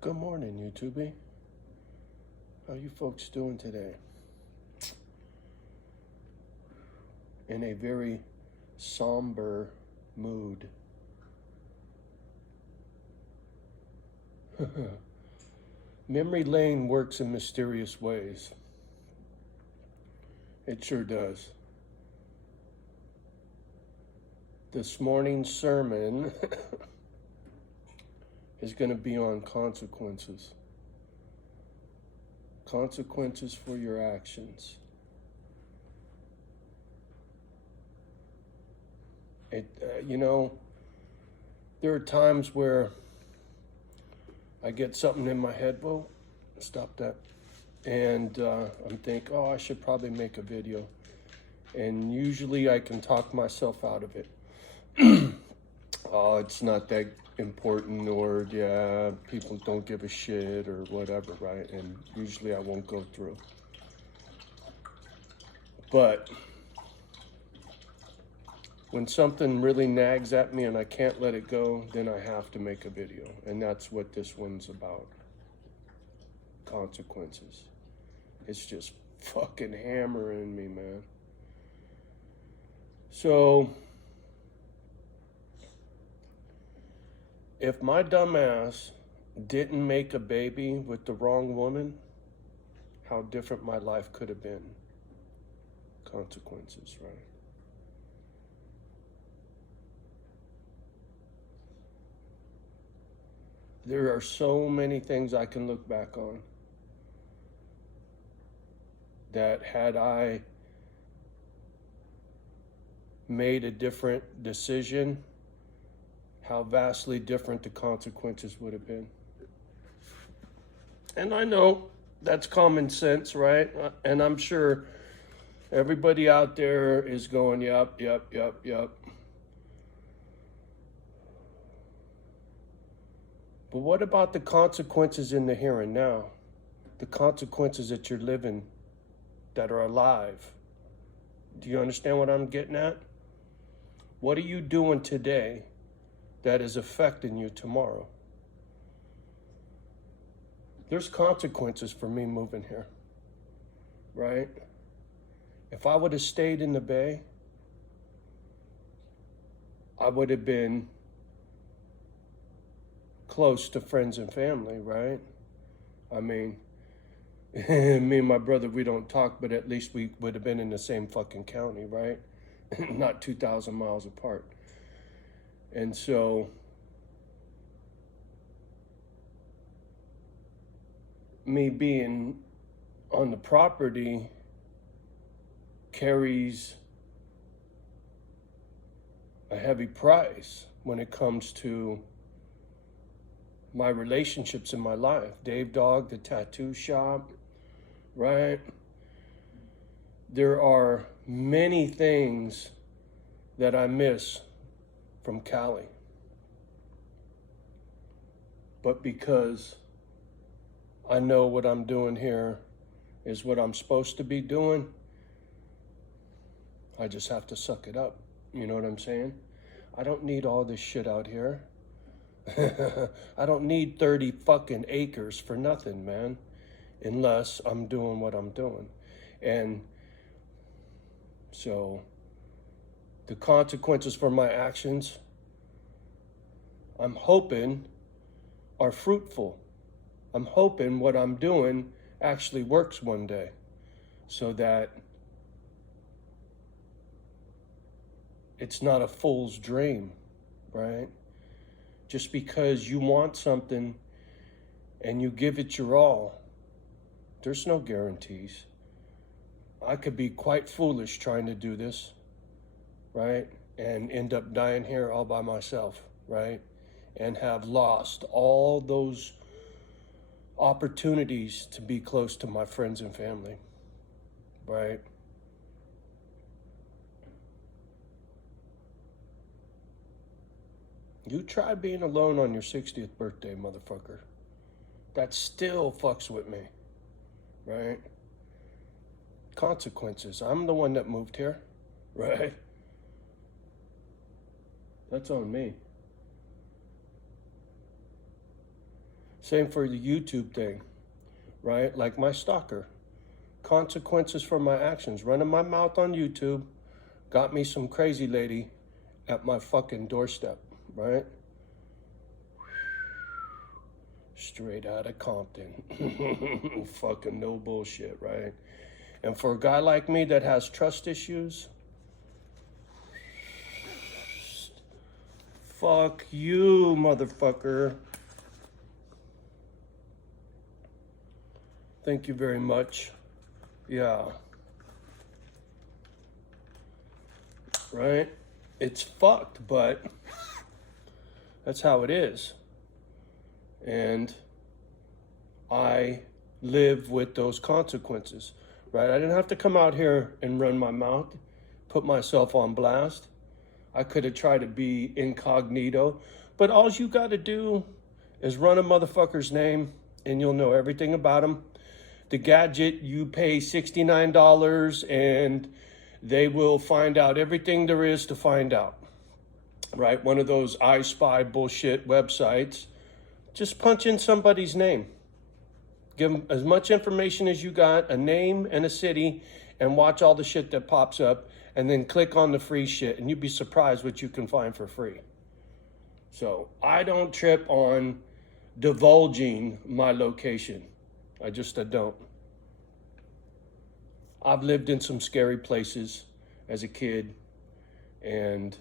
Good morning, YouTube. How you folks doing today? In a very somber mood. Memory lane works in mysterious ways. It sure does. This morning's sermon is going to be on consequences. Consequences for your actions. There are times where I get something in my head. Well, stop that. And I'm thinking, I should probably make a video. And usually I can talk myself out of it. It's not that important, or people don't give a shit or whatever, right? And usually I won't go through. But when something really nags at me and I can't let it go, then I have to make a video. And that's what this one's about. Consequences. It's just fucking hammering me, man. So, if my dumb ass didn't make a baby with the wrong woman, how different my life could have been. Consequences, right? There are so many things I can look back on that had I made a different decision, how vastly different the consequences would have been. And I know that's common sense, right? And I'm sure everybody out there is going, yep. But what about the consequences in the here and now? The consequences that you're living, that are alive. Do you understand what I'm getting at? What are you doing today that is affecting you tomorrow? There's consequences for me moving here, right? If I would have stayed in the Bay, I would have been close to friends and family, right? I mean, me and my brother, we don't talk, but at least we would have been in the same fucking county, right? Not 2,000 miles apart. And so, me being on the property carries a heavy price when it comes to my relationships in my life. Dave Dog, the tattoo shop, right? There are many things that I miss from Cali. But because I know what I'm doing here is what I'm supposed to be doing, I just have to suck it up. You know what I'm saying? I don't need all this shit out here. I don't need 30 fucking acres for nothing, man, unless I'm doing what I'm doing. And so the consequences for my actions, I'm hoping, are fruitful. I'm hoping what I'm doing actually works one day, so that it's not a fool's dream, right? Just because you want something and you give it your all, there's no guarantees. I could be quite foolish trying to do this, right? And end up dying here all by myself, right? And have lost all those opportunities to be close to my friends and family, right? You try being alone on your 60th birthday, motherfucker. That still fucks with me, right? Consequences. I'm the one that moved here, right? That's on me. Same for the YouTube thing, right? Like my stalker. Consequences for my actions. Running my mouth on YouTube got me some crazy lady at my fucking doorstep, right? Straight out of Compton. Fucking no bullshit, right? And for a guy like me that has trust issues, fuck you, motherfucker. Thank you very much. Yeah. Right? It's fucked, but that's how it is. And I live with those consequences, right? I didn't have to come out here and run my mouth, put myself on blast. I could have tried to be incognito, but all you got to do is run a motherfucker's name and you'll know everything about him. The gadget, you pay $69 and they will find out everything there is to find out, right? One of those I Spy bullshit websites. Just punch in somebody's name. Give them as much information as you got, a name and a city, and watch all the shit that pops up, and then click on the free shit, and you'd be surprised what you can find for free. So I don't trip on divulging my location. I don't. I've lived in some scary places as a kid, and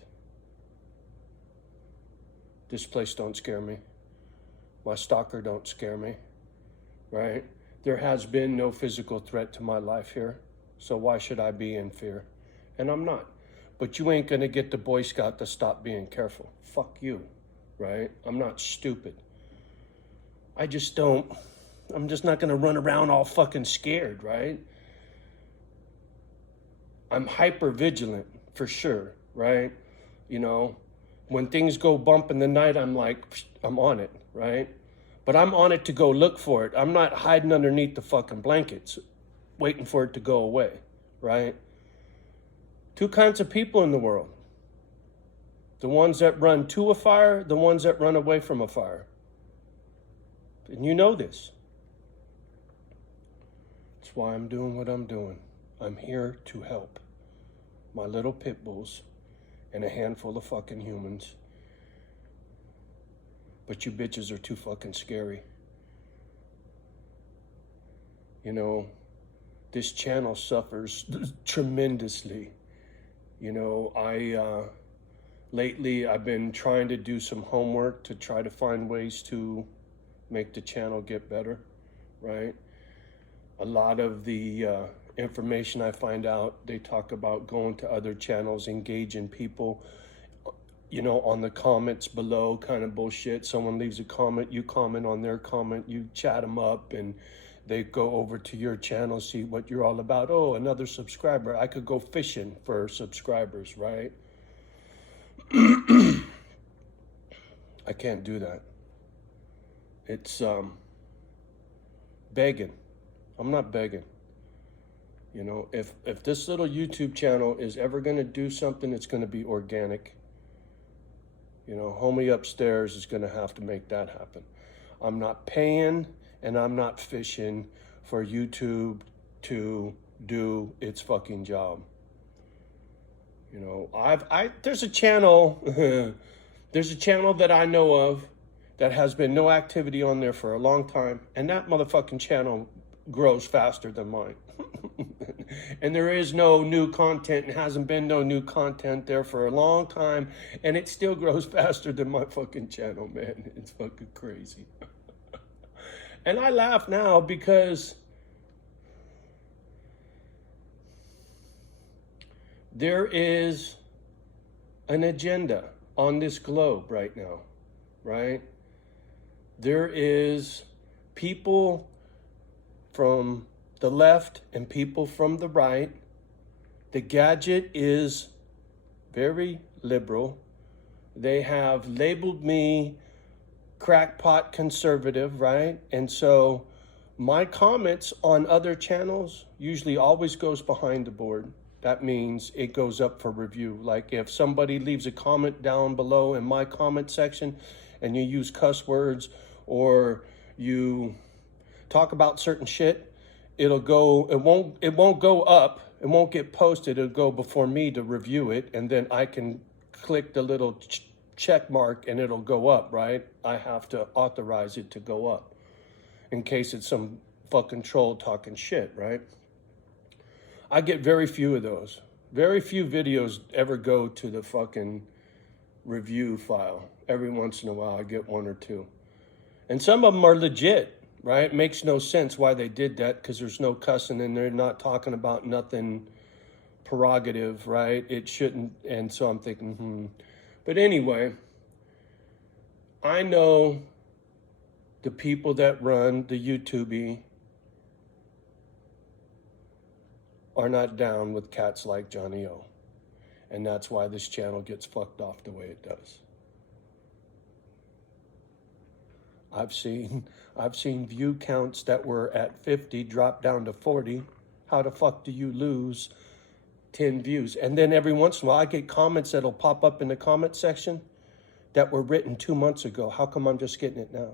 this place don't scare me. My stalker don't scare me, right? There has been no physical threat to my life here, so why should I be in fear? And I'm not. But you ain't gonna get the Boy Scout to stop being careful. Fuck you, right? I'm not stupid. I'm just not gonna run around all fucking scared, right? I'm hyper vigilant for sure, right? You know, when things go bump in the night, I'm like, I'm on it, right? But I'm on it to go look for it. I'm not hiding underneath the fucking blankets, waiting for it to go away, right? Two kinds of people in the world. The ones that run to a fire, the ones that run away from a fire. And you know this. That's why I'm doing what I'm doing. I'm here to help my little pit bulls and a handful of fucking humans. But you bitches are too fucking scary. You know, this channel suffers tremendously. You know, lately I've been trying to do some homework to try to find ways to make the channel get better, right? A lot of the information I find out, they talk about going to other channels, engaging people, you know, on the comments below, kind of bullshit. Someone leaves a comment, you comment on their comment, you chat them up, and they go over to your channel, see what you're all about. Oh, another subscriber. I could go fishing for subscribers, right? I can't do that. It's begging. I'm not begging. You know, if this little YouTube channel is ever going to do something, it's going to be organic. You know, homie upstairs is going to have to make that happen. I'm not paying and I'm not fishing for YouTube to do its fucking job. You know, there's a channel, there's a channel that I know of that has been no activity on there for a long time, and that motherfucking channel grows faster than mine. And there is no new content and hasn't been no new content there for a long time, and it still grows faster than my fucking channel, man. It's fucking crazy. And I laugh now because there is an agenda on this globe right now, right? There is people from the left and people from the right. The gadget is very liberal. They have labeled me crackpot conservative, right? And so my comments on other channels usually always goes behind the board. That means it goes up for review. Like if somebody leaves a comment down below in my comment section and you use cuss words or you talk about certain shit, it won't go up, it won't get posted, it'll go before me to review it, and then I can click the little check mark and it'll go up, right? I have to authorize it to go up in case it's some fucking troll talking shit, right? I get very few of those. Very few videos ever go to the fucking review file. Every once in a while I get one or two. And some of them are legit, right? It makes no sense why they did that, because there's no cussing and they're not talking about nothing prerogative, right? It shouldn't. And so I'm thinking, But anyway, I know the people that run the YouTube are not down with cats like Johnny O. And that's why this channel gets fucked off the way it does. I've seen view counts that were at 50 drop down to 40. How the fuck do you lose 10 views? And then every once in a while I get comments that'll pop up in the comment section that were written 2 months ago. How come I'm just getting it now?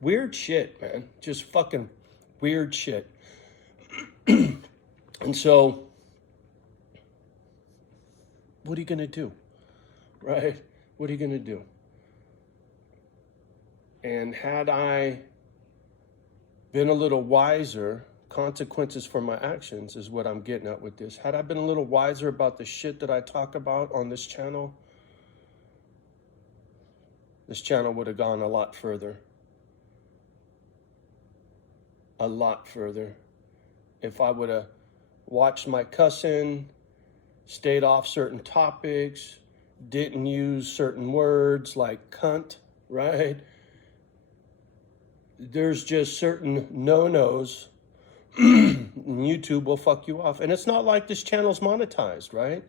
Weird shit, man. Just fucking weird shit. And so, what are you gonna do? Right? What are you gonna do? And had I been a little wiser, consequences for my actions is what I'm getting at with this. Had I been a little wiser about the shit that I talk about on this channel would have gone a lot further. A lot further. If I would have watched my cussing, stayed off certain topics, didn't use certain words like cunt, right? There's just certain no-nos. YouTube will fuck you off. And it's not like this channel's monetized, right?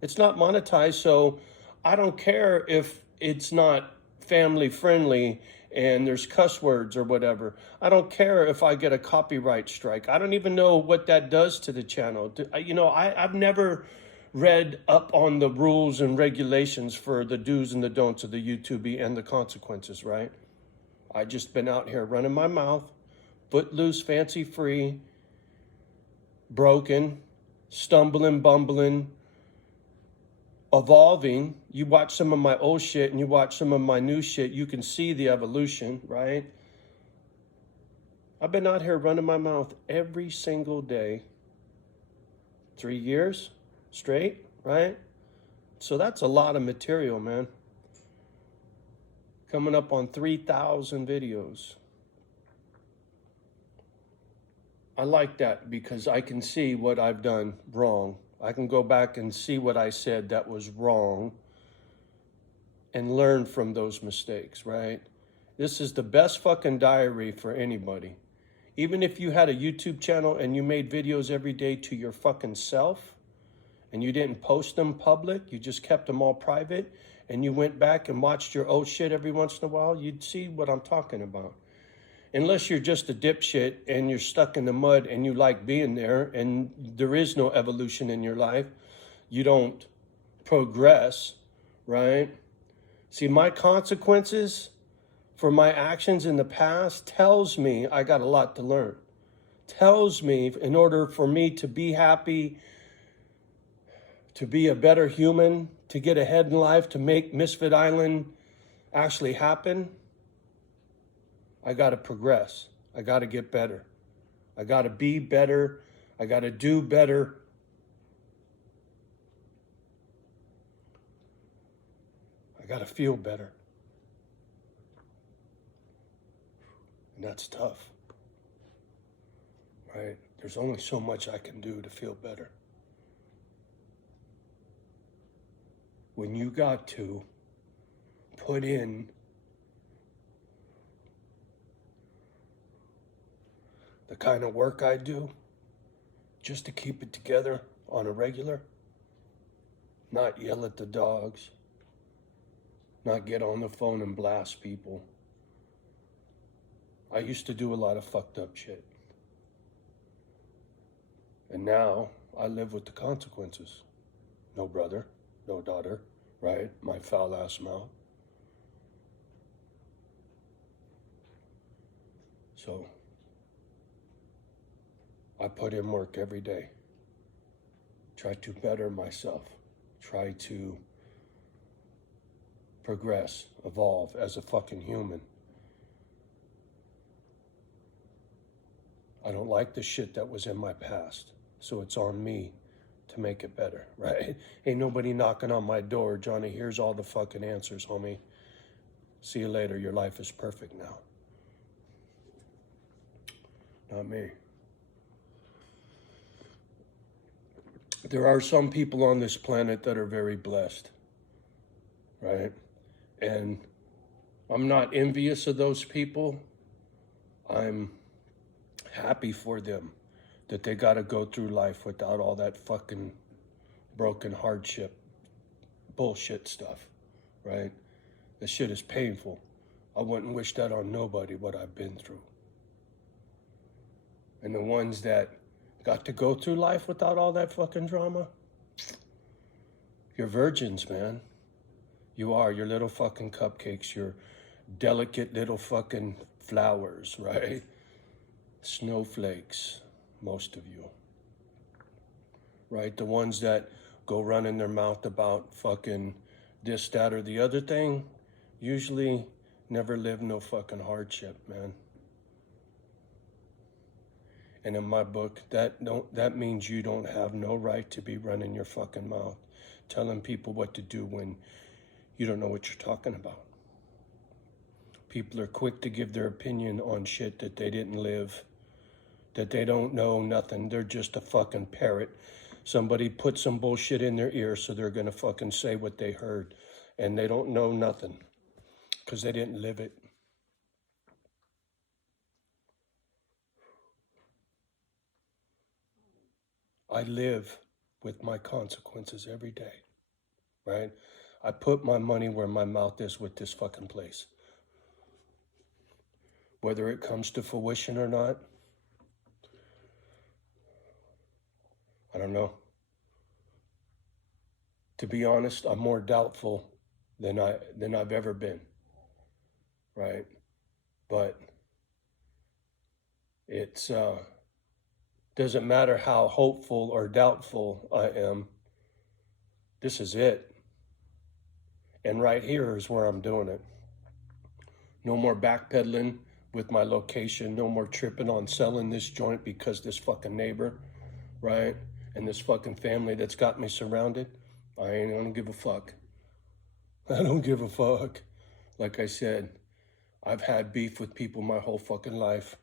It's not monetized, so I don't care if it's not family friendly and there's cuss words or whatever. I don't care if I get a copyright strike. I don't even know what that does to the channel. You know, I've never read up on the rules and regulations for the do's and the don'ts of the YouTube and the consequences, right? I just been out here running my mouth, footloose, fancy free, broken, stumbling, bumbling, evolving. You watch some of my old shit and you watch some of my new shit, you can see the evolution, right? I've been out here running my mouth every single day, 3 years straight, right? So that's a lot of material, man. Coming up on 3,000 videos. I like that because I can see what I've done wrong. I can go back and see what I said that was wrong and learn from those mistakes, right? This is the best fucking diary for anybody. Even if you had a YouTube channel and you made videos every day to your fucking self and you didn't post them public, you just kept them all private, and you went back and watched your old shit every once in a while, you'd see what I'm talking about. Unless you're just a dipshit and you're stuck in the mud and you like being there and there is no evolution in your life, you don't progress, right? See, my consequences for my actions in the past tells me I got a lot to learn. Tells me in order for me to be happy, to be a better human, to get ahead in life, to make Misfit Island actually happen, I got to progress. I got to get better. I got to be better. I got to do better. I got to feel better. And that's tough, right? There's only so much I can do to feel better. When you got to put in the kind of work I do just to keep it together on a regular, not yell at the dogs, not get on the phone and blast people. I used to do a lot of fucked up shit. And now I live with the consequences. No brother, no daughter, right? My foul ass mouth. So I put in work every day. Try to better myself. Try to progress, evolve as a fucking human. I don't like the shit that was in my past, so it's on me to make it better, right? Ain't nobody knocking on my door, Johnny, here's all the fucking answers, homie. See you later, your life is perfect now. Not me. There are some people on this planet that are very blessed, right? And I'm not envious of those people. I'm happy for them that they got to go through life without all that fucking broken hardship bullshit stuff, right? This shit is painful. I wouldn't wish that on nobody, what I've been through. And the ones that got to go through life without all that fucking drama, you're virgins, man. You are. You're little fucking cupcakes. You're delicate little fucking flowers, right? Snowflakes, most of you. Right? The ones that go running their mouth about fucking this, that, or the other thing, usually never live no fucking hardship, man. And in my book, that means you don't have no right to be running your fucking mouth, telling people what to do when you don't know what you're talking about. People are quick to give their opinion on shit that they didn't live, that they don't know nothing. They're just a fucking parrot. Somebody put some bullshit in their ear, so they're gonna fucking say what they heard. And they don't know nothing, because they didn't live it. I live with my consequences every day, right? I put my money where my mouth is with this fucking place. Whether it comes to fruition or not, I don't know. To be honest, I'm more doubtful than I've ever been, right? But it's doesn't matter how hopeful or doubtful I am. This is it. And right here is where I'm doing it. No more backpedaling with my location. No more tripping on selling this joint because this fucking neighbor, right? And this fucking family that's got me surrounded. I ain't gonna give a fuck. I don't give a fuck. Like I said, I've had beef with people my whole fucking life.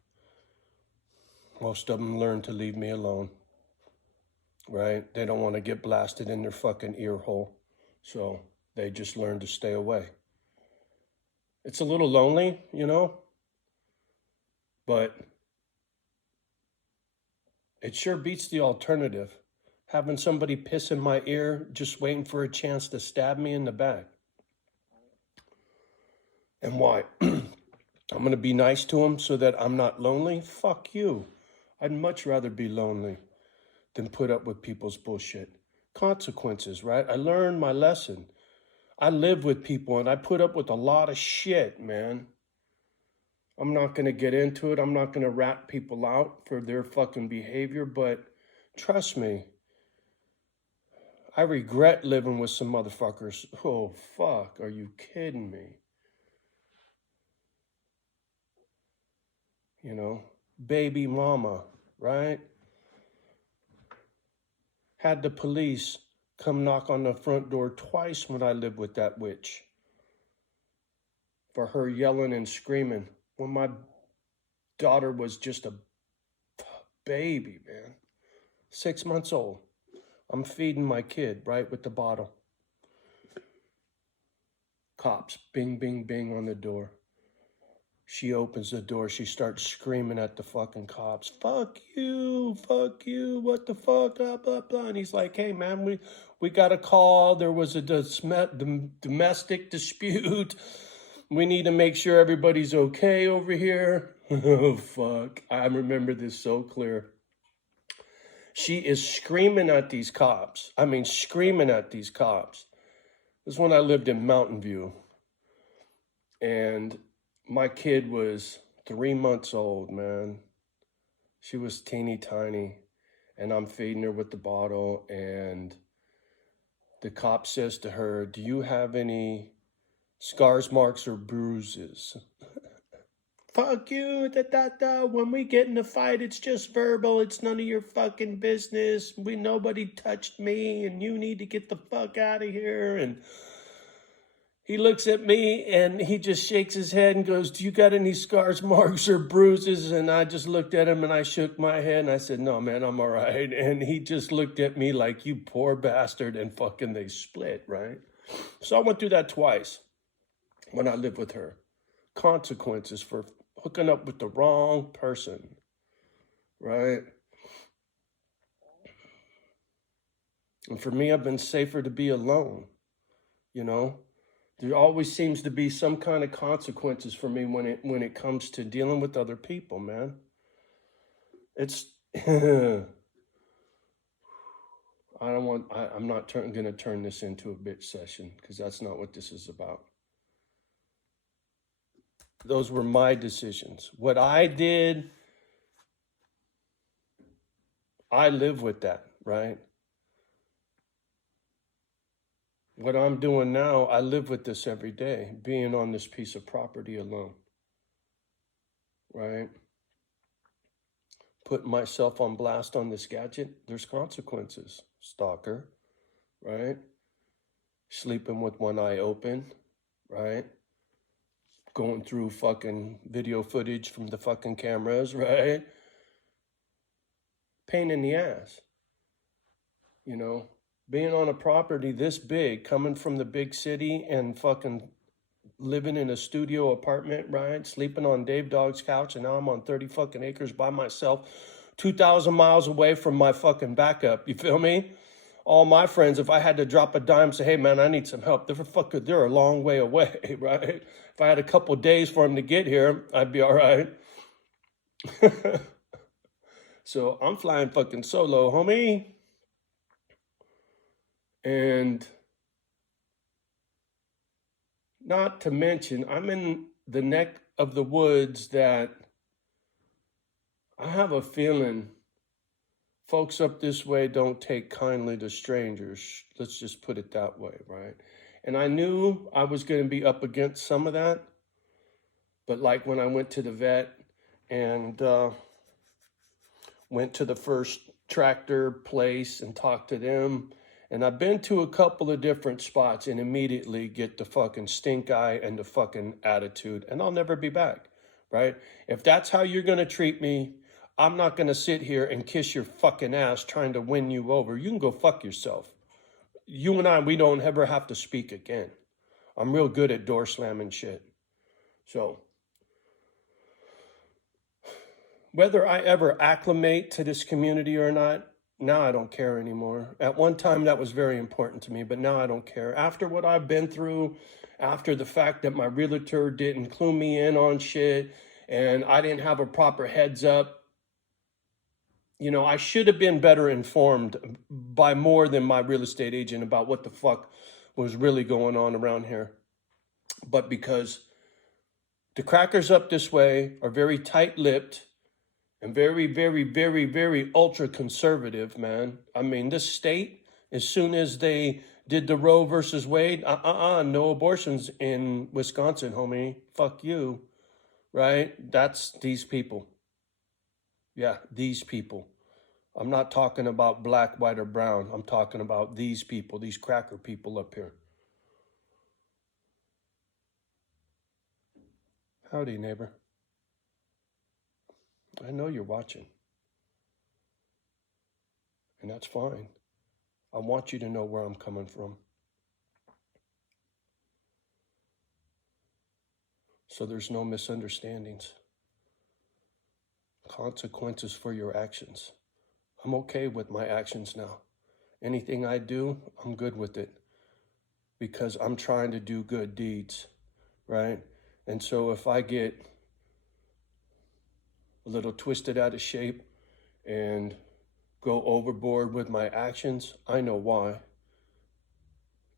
Most of them learn to leave me alone, right? They don't want to get blasted in their fucking ear hole. So they just learn to stay away. It's a little lonely, you know, but it sure beats the alternative. Having somebody piss in my ear, just waiting for a chance to stab me in the back. And why? I'm going to be nice to them so that I'm not lonely? Fuck you. I'd much rather be lonely than put up with people's bullshit. Consequences, right? I learned my lesson. I live with people and I put up with a lot of shit, man. I'm not going to get into it. I'm not going to rat people out for their fucking behavior, but trust me, I regret living with some motherfuckers. Oh, fuck. Are you kidding me? You know, baby mama, right? Had the police come knock on the front door twice when I lived with that witch. For her yelling and screaming when my daughter was just a baby, man. 6 months old. I'm feeding my kid, right, with the bottle. Cops, bing, bing, bing on the door. She opens the door. She starts screaming at the fucking cops. Fuck you, what the fuck, blah, blah, blah. And he's like, hey, man, we got a call. There was a domestic dispute. We need to make sure everybody's okay over here. Oh, fuck. I remember this so clear. She is screaming at these cops. I mean, screaming at these cops. This is when I lived in Mountain View. And my kid was 3 months old, man. She was teeny tiny, and I'm feeding her with the bottle, and the cop says to her, "Do you have any scars, marks, or bruises?" Fuck you, da. When we get in a fight, it's just verbal. It's none of your fucking business. Nobody touched me, and you need to get the fuck out of here. And he looks at me and he just shakes his head and goes, "Do you got any scars, marks, or bruises?" And I just looked at him and I shook my head and I said, "No, man, I'm all right." And he just looked at me like, "You poor bastard," and fucking they split, right? So I went through that twice when I lived with her. Consequences for hooking up with the wrong person, right? And for me, I've been safer to be alone, you know? There always seems to be some kind of consequences for me when it comes to dealing with other people, man. It's I'm not going to turn this into a bitch session, because that's not what this is about. Those were my decisions. What I did, I live with that, right? What I'm doing now, I live with this every day, being on this piece of property alone, right? Putting myself on blast on this gadget, there's consequences. Stalker, right? Sleeping with one eye open, right? Going through fucking video footage from the fucking cameras, right? Pain in the ass, you know? Being on a property this big, coming from the big city and fucking living in a studio apartment, right? Sleeping on Dave Dog's couch, and now I'm on 30 fucking acres by myself, 2,000 miles away from my fucking backup. You feel me? All my friends, if I had to drop a dime, say, "Hey man, I need some help," they're a long way away, right? If I had a couple days for them to get here, I'd be all right. So I'm flying fucking solo, homie. And not to mention, I'm in the neck of the woods that I have a feeling folks up this way don't take kindly to strangers. Let's just put it that way, right? And I knew I was going to be up against some of that. But like when I went to the vet and went to the first tractor place and talked to them, and I've been to a couple of different spots and immediately get the fucking stink eye and the fucking attitude, and I'll never be back, right? If that's how you're going to treat me, I'm not going to sit here and kiss your fucking ass trying to win you over. You can go fuck yourself. You and I, we don't ever have to speak again. I'm real good at door slamming shit. So whether I ever acclimate to this community or not, now I don't care anymore. At one time, that was very important to me, but now I don't care. After what I've been through, after the fact that my realtor didn't clue me in on shit and I didn't have a proper heads up, you know, I should have been better informed by more than my real estate agent about what the fuck was really going on around here. But because the crackers up this way are very tight-lipped and very, very, very, very ultra conservative, man. I mean, this state, as soon as they did the Roe versus Wade, no abortions in Wisconsin, homie. Fuck you, right? That's these people. Yeah, these people. I'm not talking about black, white, or brown. I'm talking about these people, these cracker people up here. Howdy, neighbor. I know you're watching, and that's fine. I want you to know where I'm coming from. So there's no misunderstandings. Consequences for your actions. I'm okay with my actions now. Anything I do, I'm good with it because I'm trying to do good deeds, right? And so if I get a little twisted out of shape and go overboard with my actions, I know why.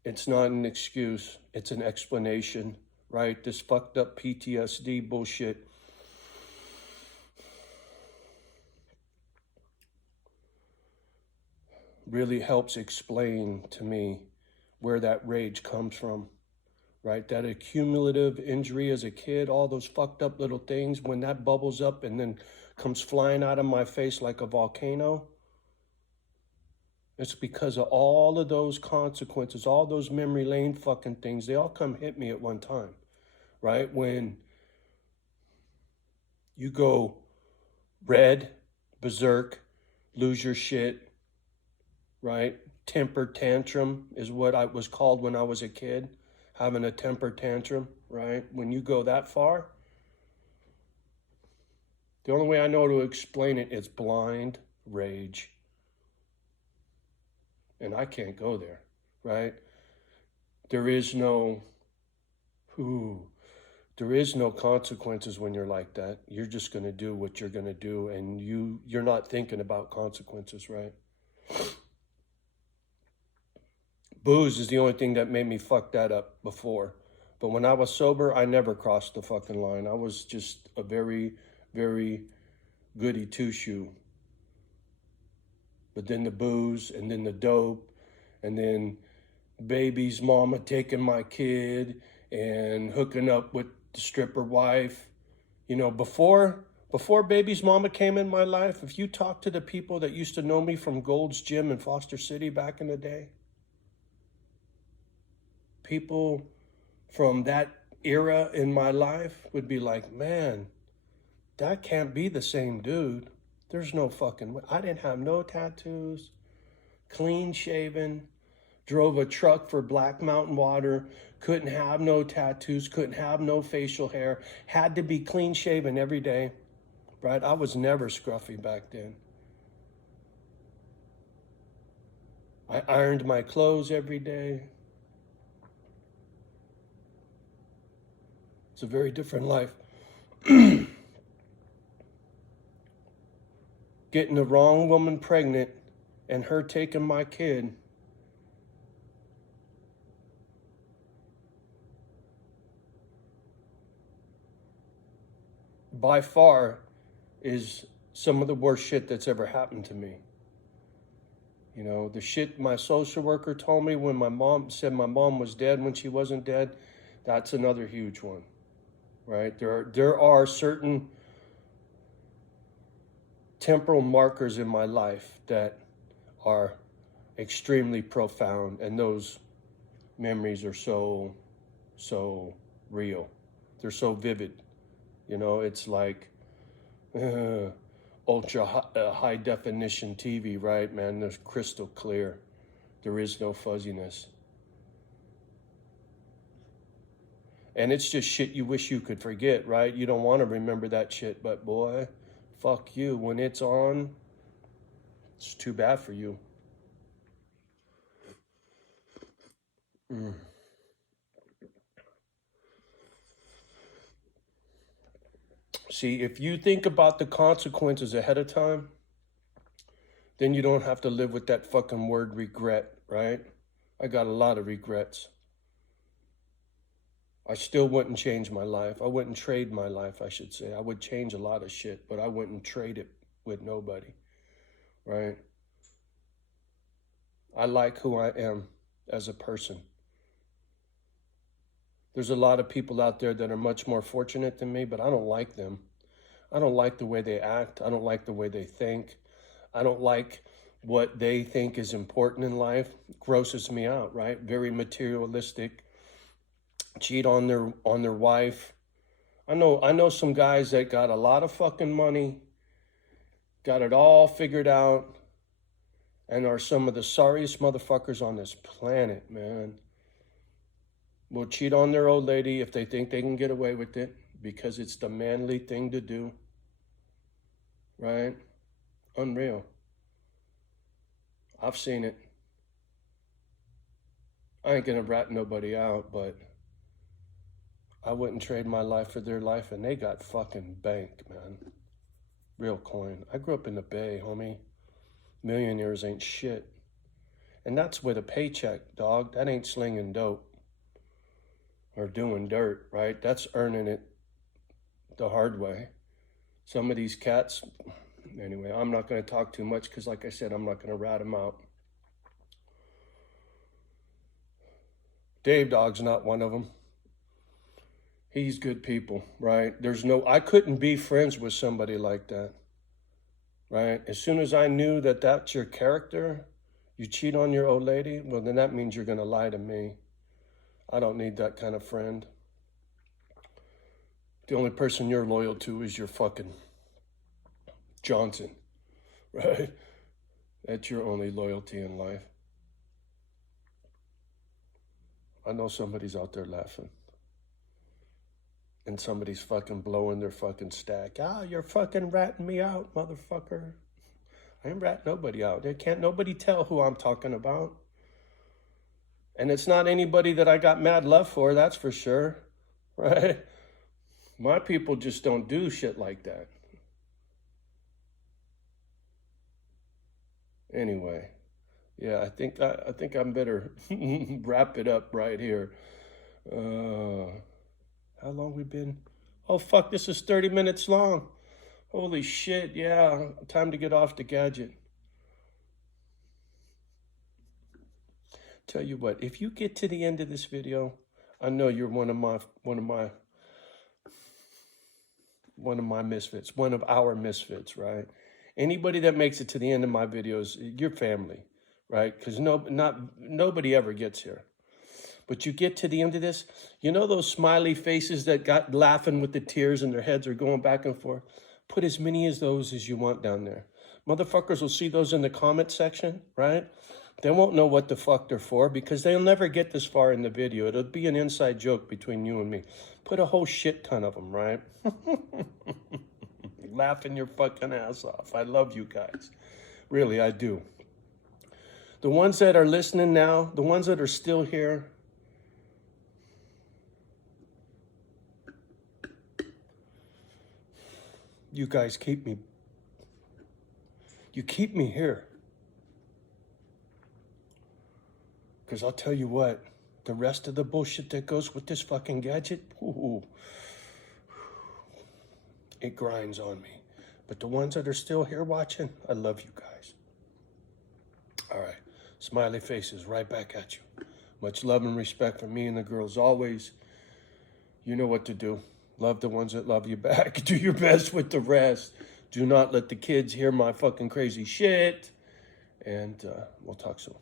It's not an excuse, it's an explanation, right? This fucked up PTSD bullshit really helps explain to me where that rage comes from, right? That accumulative injury as a kid, all those fucked up little things, when that bubbles up and then comes flying out of my face like a volcano, it's because of all of those consequences, all those memory lane fucking things. They all come hit me at one time, right? When you go red, berserk, lose your shit, right? Temper tantrum is what I was called when I was a kid, having a temper tantrum, right? When you go that far, the only way I know to explain it is blind rage. And I can't go there, right? There is no, ooh, there is no consequences when you're like that. You're just going to do what you're going to do, and you're not thinking about consequences, right? Booze is the only thing that made me fuck that up before. But when I was sober, I never crossed the fucking line. I was just a very, very goody two-shoe. But then the booze, and then the dope, and then baby's mama taking my kid and hooking up with the stripper wife. You know, before baby's mama came in my life, if you talk to the people that used to know me from Gold's Gym in Foster City back in the day, people from that era in my life would be like, man, that can't be the same dude. There's no fucking way. I didn't have no tattoos, clean shaven, drove a truck for Black Mountain Water, couldn't have no tattoos, couldn't have no facial hair, had to be clean shaven every day, right? I was never scruffy back then. I ironed my clothes every day. It's a very different life. Getting the wrong woman pregnant and her taking my kid, by far, is some of the worst shit that's ever happened to me. You know, the shit my social worker told me when my mom said my mom was dead when she wasn't dead, that's another huge one, right? There are certain temporal markers in my life that are extremely profound, and those memories are so real. They're so vivid. You know, it's like ultra high definition TV, right, man? There's crystal clear. There is no fuzziness. And it's just shit you wish you could forget, right? You don't want to remember that shit, but boy, fuck you. When it's on, it's too bad for you. Mm. See, if you think about the consequences ahead of time, then you don't have to live with that fucking word regret, right? I got a lot of regrets. I still wouldn't change my life. I wouldn't trade my life, I should say. I would change a lot of shit, but I wouldn't trade it with nobody, right? I like who I am as a person. There's a lot of people out there that are much more fortunate than me, but I don't like them. I don't like the way they act. I don't like the way they think. I don't like what they think is important in life. It grosses me out, right? Very materialistic. Cheat on their wife. I know some guys that got a lot of fucking money, got it all figured out, and are some of the sorriest motherfuckers on this planet, man. Will cheat on their old lady if they think they can get away with it because it's the manly thing to do, right? Unreal. I've seen it. I ain't gonna rat nobody out, but I wouldn't trade my life for their life, and they got fucking bank, man. Real coin. I grew up in the Bay, homie. Millionaires ain't shit. And that's with a paycheck, dog. That ain't slinging dope or doing dirt, right? That's earning it the hard way. Some of these cats, anyway, I'm not going to talk too much because, like I said, I'm not going to rat them out. Dave Dog's not one of them. He's good people, right? I couldn't be friends with somebody like that, right? As soon as I knew that that's your character, you cheat on your old lady, well, then that means you're going to lie to me. I don't need that kind of friend. The only person you're loyal to is your fucking Johnson, right? That's your only loyalty in life. I know somebody's out there laughing. And somebody's fucking blowing their fucking stack. Ah, you're fucking ratting me out, motherfucker. I ain't rat nobody out. Can't nobody tell who I'm talking about. And it's not anybody that I got mad love for, that's for sure, right? My people just don't do shit like that. Anyway, yeah, I think I'm better wrap it up right here. How long we been? Oh fuck, this is 30 minutes long. Holy shit, yeah, time to get off the gadget. Tell you what, if you get to the end of this video, I know you're one of our misfits, right? Anybody that makes it to the end of my videos, you're family, right? Because nobody ever gets here. But you get to the end of this, you know those smiley faces that got laughing with the tears and their heads are going back and forth? Put as many of those as you want down there. Motherfuckers will see those in the comment section, right? They won't know what the fuck they're for because they'll never get this far in the video. It'll be an inside joke between you and me. Put a whole shit ton of them, right? Laughing your fucking ass off. I love you guys. Really, I do. The ones that are listening now, the ones that are still here, you guys keep me here. Because I'll tell you what, the rest of the bullshit that goes with this fucking gadget, ooh, it grinds on me. But the ones that are still here watching, I love you guys. All right, smiley faces right back at you. Much love and respect from me and the girls always. You know what to do. Love the ones that love you back. Do your best with the rest. Do not let the kids hear my fucking crazy shit. And we'll talk soon.